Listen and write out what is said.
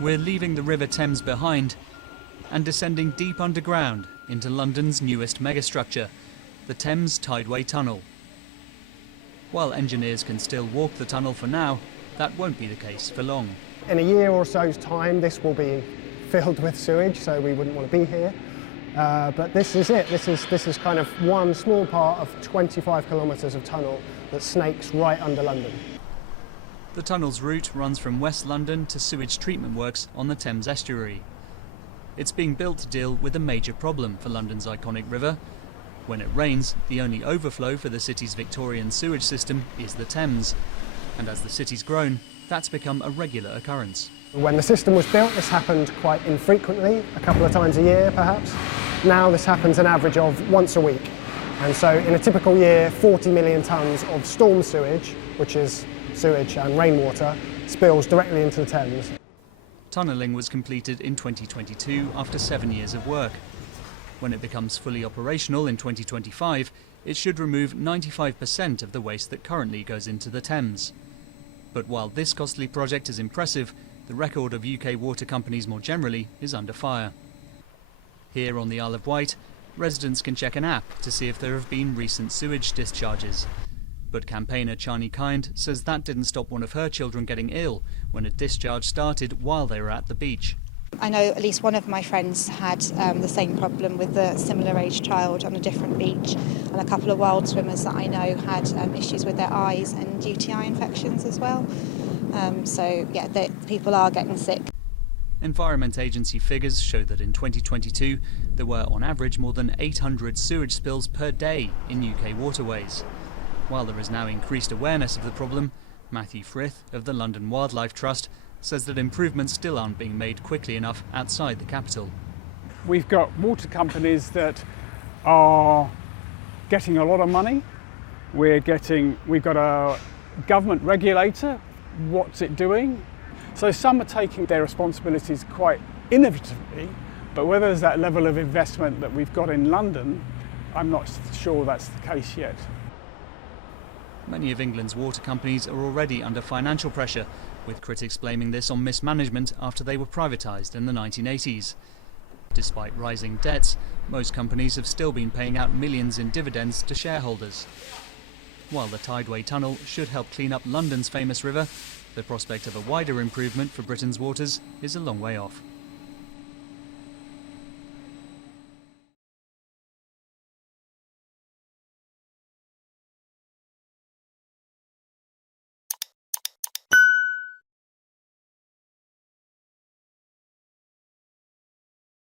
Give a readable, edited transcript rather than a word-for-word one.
We're leaving the River Thames behind and descending deep underground into London's newest megastructure, the Thames Tideway Tunnel. While engineers can still walk the tunnel for now, that won't be the case for long. In a year or so's time, this will be filled with sewage, so we wouldn't want to be here. But this is it. This is kind of one small part of 25 kilometres of tunnel that snakes right under London. The tunnel's route runs from West London to sewage treatment works on the Thames estuary. It's being built to deal with a major problem for London's iconic river. When it rains, the only overflow for the city's Victorian sewage system is the Thames. And as the city's grown, that's become a regular occurrence. When the system was built, this happened quite infrequently, a couple of times a year perhaps. Now this happens an average of once a week. And so in a typical year, 40 million tonnes of storm sewage, which is sewage and rainwater, spills directly into the Thames. Tunnelling was completed in 2022 after 7 years of work. When it becomes fully operational in 2025, it should remove 95% of the waste that currently goes into the Thames. But while this costly project is impressive, the record of UK water companies more generally is under fire. Here on the Isle of Wight, residents can check an app to see if there have been recent sewage discharges. But campaigner Chani Kind says that didn't stop one of her children getting ill when a discharge started while they were at the beach. I know at least one of my friends had the same problem with a similar age child on a different beach, and a couple of wild swimmers that I know had issues with their eyes and UTI infections as well. So yeah, people are getting sick. Environment Agency figures show that in 2022 there were on average more than 800 sewage spills per day in UK waterways. While there is now increased awareness of the problem, Matthew Frith of the London Wildlife Trust says that improvements still aren't being made quickly enough outside the capital. We've got water companies that are getting a lot of money. We've got a government regulator. What's it doing? So some are taking their responsibilities quite innovatively, but whether there's that level of investment that we've got in London, I'm not sure that's the case yet. Many of England's water companies are already under financial pressure, with critics blaming this on mismanagement after they were privatised in the 1980s. Despite rising debts, most companies have still been paying out millions in dividends to shareholders. While the Tideway Tunnel should help clean up London's famous river, the prospect of a wider improvement for Britain's waters is a long way off.